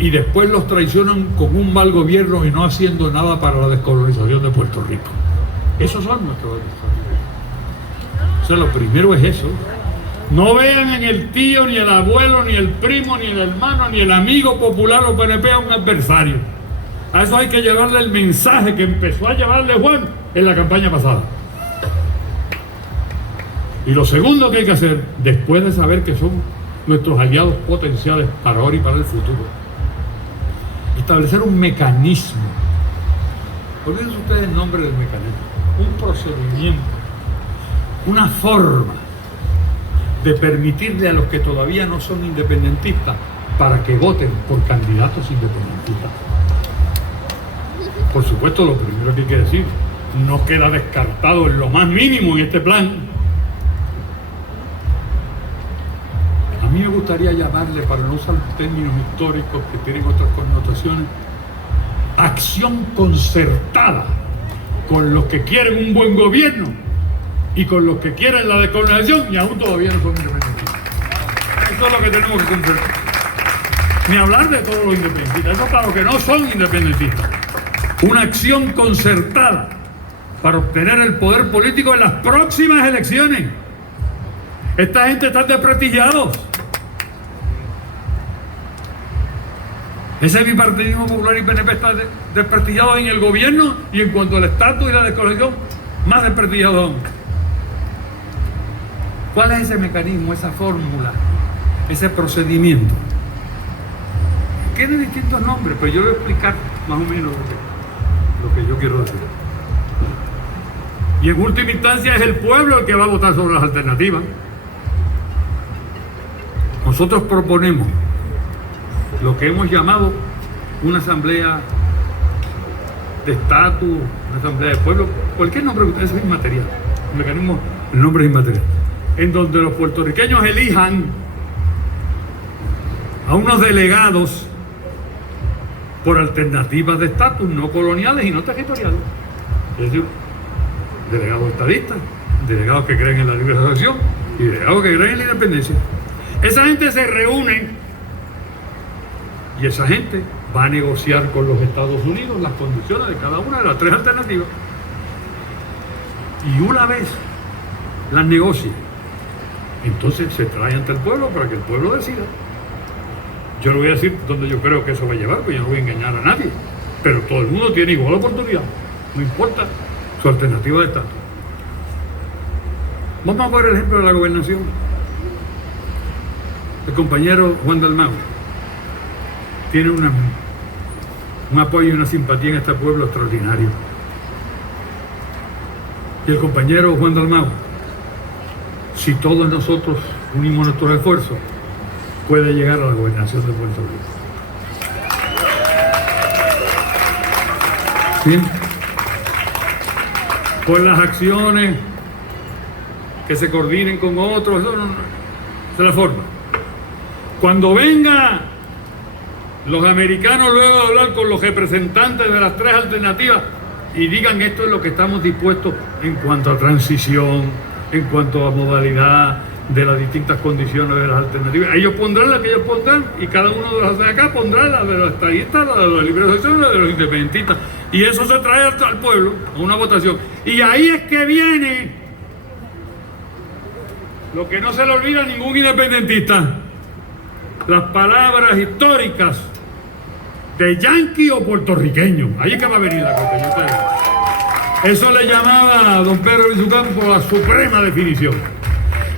y después los traicionan con un mal gobierno y no haciendo nada para la descolonización de Puerto Rico. Esos son nuestros adversarios. O sea, lo primero es eso. No vean en el tío, ni el abuelo, ni el primo, ni el hermano, ni el amigo popular o PNP a un adversario. A eso hay que llevarle el mensaje que empezó a llevarle Juan en la campaña pasada. Y lo segundo que hay que hacer, después de saber que son nuestros aliados potenciales para ahora y para el futuro. Establecer un mecanismo, olvídense ustedes el nombre del mecanismo, un procedimiento, una forma de permitirle a los que todavía no son independentistas para que voten por candidatos independentistas. Por supuesto, lo primero que hay que decir, no queda descartado en lo más mínimo en este plan. A mí me gustaría llamarle, para no usar términos históricos que tienen otras connotaciones, acción concertada con los que quieren un buen gobierno y con los que quieren la descolonización y aún todavía no son independentistas. Eso es lo que tenemos que concertar. Ni hablar de todos los independentistas, eso para los que no son independentistas. Una acción concertada para obtener el poder político en las próximas elecciones. Esta gente está desprestigiados. Ese bipartidismo popular y PNP está desprestigiado en el gobierno y en cuanto al estatus y la descolonización, más desprestigiado aún. ¿Cuál es ese mecanismo, esa fórmula, ese procedimiento? Tiene distintos nombres, pero yo voy a explicar más o menos lo que yo quiero decir. Y en última instancia es el pueblo el que va a votar sobre las alternativas. Nosotros proponemos lo que hemos llamado una asamblea de estatus, una asamblea de pueblo, cualquier nombre que ustedes, es inmaterial. El mecanismo, el nombre es inmaterial. En donde los puertorriqueños elijan a unos delegados por alternativas de estatus no coloniales y no territoriales. Es decir, delegados estadistas, delegados que creen en la libre asociación y delegados que creen en la independencia. Esa gente se reúne y esa gente va a negociar con los Estados Unidos las condiciones de cada una de las tres alternativas. Y una vez las negocie, entonces se trae ante el pueblo para que el pueblo decida. Yo no voy a decir dónde yo creo que eso va a llevar, porque yo no voy a engañar a nadie. Pero todo el mundo tiene igual oportunidad, no importa su alternativa de estatus. Vamos a ver el ejemplo de la gobernación. El compañero Juan Dalmau tiene un apoyo y una simpatía en este pueblo extraordinario. Y el compañero Juan Dalmau, si todos nosotros unimos nuestros esfuerzos, puede llegar a la gobernación de Puerto Rico. ¿Bien? Con las acciones que se coordinen con otros, eso no es la forma. Cuando vengan los americanos luego de hablar con los representantes de las tres alternativas y digan esto es lo que estamos dispuestos en cuanto a transición, en cuanto a modalidad de las distintas condiciones de las alternativas, ellos pondrán la que ellos pondrán y cada uno de los de acá pondrá la de los estadistas, la de la libre asociación, la de los independentistas, y eso se trae al pueblo a una votación. Y ahí es que viene lo que no se le olvida a ningún independentista: las palabras históricas de yanqui o puertorriqueño. Ahí es que va a venir la cosa. Eso le llamaba a don Pedro Luis Ocampo la suprema definición.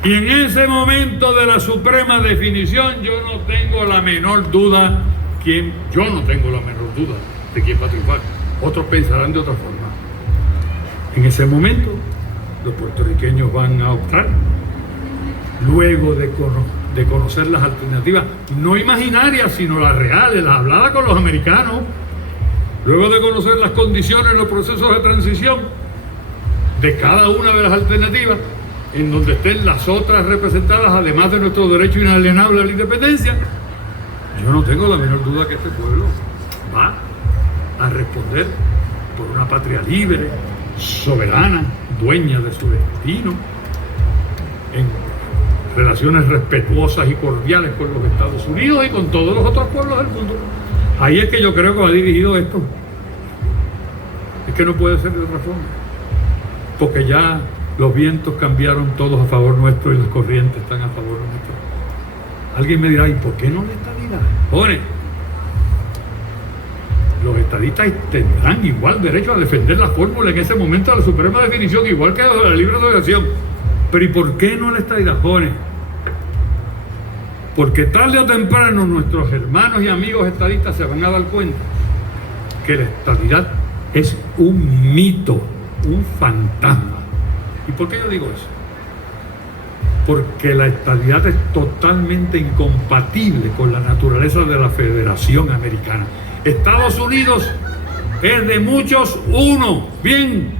Y en ese momento de la suprema definición yo no tengo la menor duda de quién va a triunfar. Otros pensarán de otra forma. En ese momento los puertorriqueños van a optar, luego de conocer las alternativas, no imaginarias, sino las reales, las habladas con los americanos, luego de conocer las condiciones en los procesos de transición de cada una de las alternativas, en donde estén las otras representadas, además de nuestro derecho inalienable a la independencia, yo no tengo la menor duda que este pueblo va a responder por una patria libre, soberana, dueña de su destino, en relaciones respetuosas y cordiales con los Estados Unidos y con todos los otros pueblos del mundo. Ahí es que yo creo que va dirigido esto. Es que no puede ser de otra forma, porque ya los vientos cambiaron todos a favor nuestro y las corrientes están a favor nuestro. Alguien me dirá, ¿y por qué no la estadidad? Jóvenes, los estadistas tendrán igual derecho a defender la fórmula en ese momento de la suprema definición, igual que la libre asociación. Pero ¿y por qué no la estadidad? Jóvenes, Porque tarde o temprano nuestros hermanos y amigos estadistas se van a dar cuenta que la estadidad es un mito, un fantasma. ¿Y por qué yo digo eso? Porque la estadidad es totalmente incompatible con la naturaleza de la Federación Americana. Estados Unidos es de muchos uno, bien,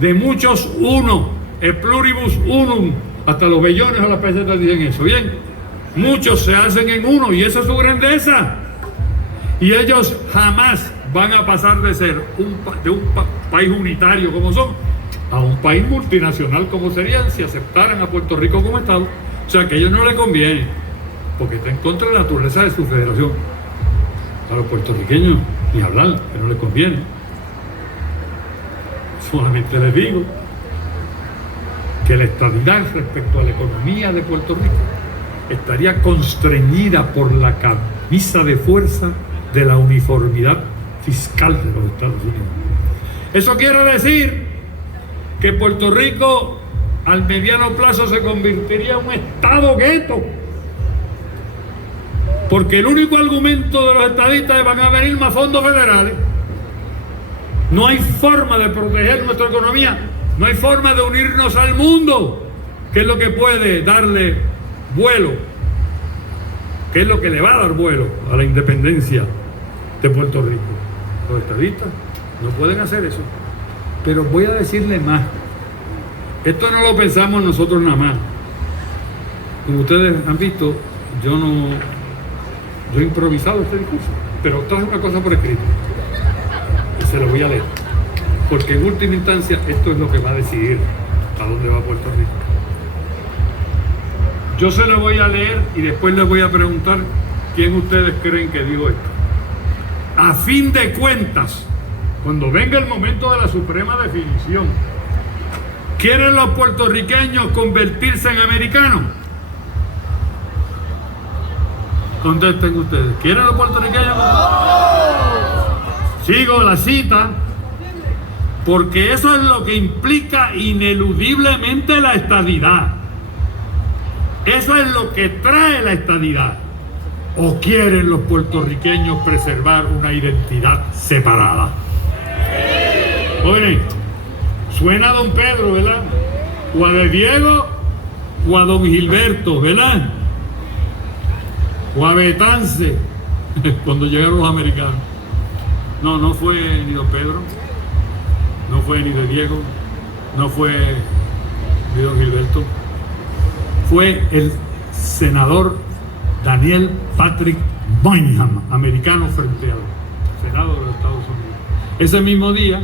de muchos uno, el pluribus unum, hasta los bellones a las pesetas dicen eso, bien. Muchos se hacen en uno y esa es su grandeza. Y ellos jamás van a pasar de ser un país unitario como son a un país multinacional como serían si aceptaran a Puerto Rico como Estado. O sea que a ellos no les conviene, porque está en contra de la naturaleza de su federación. A los puertorriqueños ni hablar, que no les conviene. Solamente les digo que la estabilidad respecto a la economía de Puerto Rico estaría constreñida por la camisa de fuerza de la uniformidad fiscal de los Estados Unidos. Eso quiere decir que Puerto Rico al mediano plazo se convertiría en un estado gueto, porque el único argumento de los estadistas es: van a venir más fondos federales. No hay forma de proteger nuestra economía, no hay forma de unirnos al mundo, que es lo que puede darle vuelo, que es lo que le va a dar vuelo a la independencia de Puerto Rico. Los estadistas no pueden hacer eso. Pero voy a decirle más. Esto no lo pensamos nosotros nada más. Como ustedes han visto, yo he improvisado este discurso, pero traje una cosa por escrito y se lo voy a leer, porque en última instancia esto es lo que va a decidir a dónde va Puerto Rico. Yo se lo voy a leer y después les voy a preguntar quién ustedes creen que dijo esto. A fin de cuentas, cuando venga el momento de la suprema definición, ¿quieren los puertorriqueños convertirse en americanos? Contesten ustedes. ¿Quieren los puertorriqueños? Sigo la cita, porque eso es lo que implica ineludiblemente la estadidad. Eso es lo que trae la estadidad. ¿O quieren los puertorriqueños preservar una identidad separada? Oye, suena a don Pedro, ¿verdad? O a de Diego o a don Gilberto, ¿verdad? O a Betance, cuando llegaron los americanos. No fue ni don Pedro, no fue ni de Diego, no fue ni don Gilberto. Fue el senador Daniel Patrick Moynihan, americano, frente al Senado de los Estados Unidos. Ese mismo día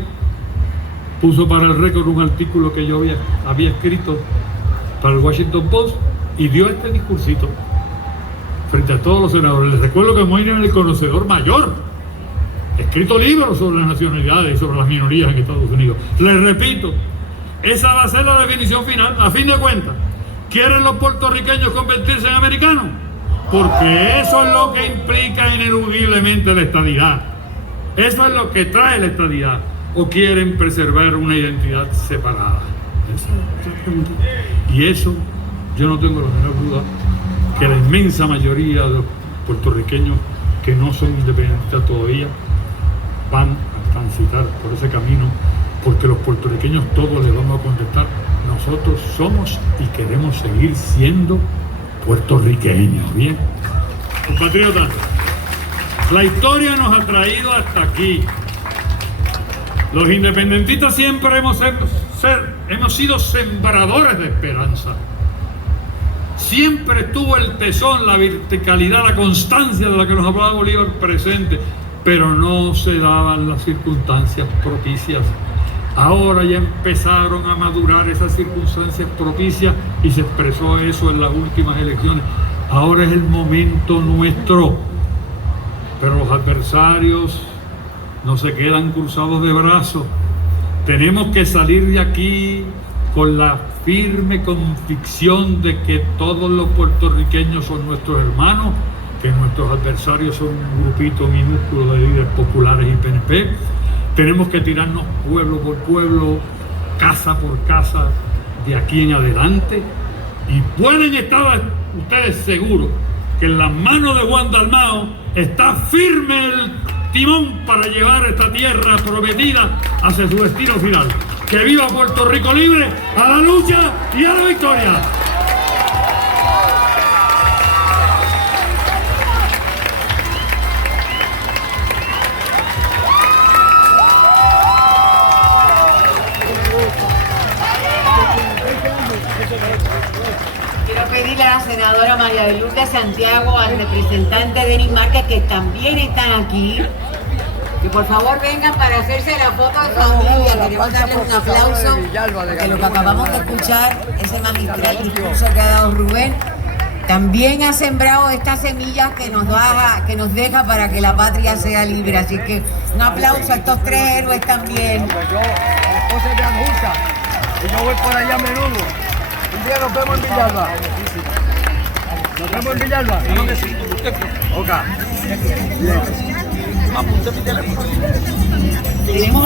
puso para el récord un artículo que yo había escrito para el Washington Post y dio este discursito frente a todos los senadores. Les recuerdo que Moynihan es el conocedor mayor, ha escrito libros sobre las nacionalidades y sobre las minorías en Estados Unidos. Les repito, esa va a ser la definición final. A fin de cuentas, ¿quieren los puertorriqueños convertirse en americanos? Porque eso es lo que implica ineludiblemente la estadidad. Eso es lo que trae la estadidad. ¿O quieren preservar una identidad separada? Esa es la pregunta. Y eso, yo no tengo la menor duda que la inmensa mayoría de los puertorriqueños que no son independentistas todavía van a transitar por ese camino, porque los puertorriqueños todos les vamos a contestar: nosotros somos y queremos seguir siendo puertorriqueños. Bien, compatriotas, la historia nos ha traído hasta aquí. Los independentistas siempre hemos sido sembradores de esperanza. Siempre tuvo el tesón, la verticalidad, la constancia de la que nos hablaba Bolívar presente, pero no se daban las circunstancias propicias. Ahora ya empezaron a madurar esas circunstancias propicias y se expresó eso en las últimas elecciones. Ahora es el momento nuestro, pero los adversarios no se quedan cruzados de brazos. Tenemos que salir de aquí con la firme convicción de que todos los puertorriqueños son nuestros hermanos, que nuestros adversarios son un grupito minúsculo de líderes populares y PNP. Tenemos que tirarnos pueblo por pueblo, casa por casa, de aquí en adelante. Y pueden estar ustedes seguros que en las manos de Juan Dalmao está firme el timón para llevar esta tierra prometida hacia su destino final. ¡Que viva Puerto Rico libre! ¡A la lucha y a la victoria! Quiero pedirle a la senadora María de Lourdes Santiago, al representante Denis Márquez, que también están aquí, que por favor vengan para hacerse la foto de familia. Queremos darle un aplauso, porque lo que acabamos de escuchar, ese magistral discurso que ha dado Rubén, también ha sembrado estas semillas que nos deja para que la patria sea libre. Así que un aplauso a estos tres héroes también. Mi esposa es de Anjurca y yo voy por allá a menudo. Un día nos vemos en Villalba. ¿Nos vemos en Villalba? Claro que sí. Ok. Bien. Apunte mi teléfono. Tenemos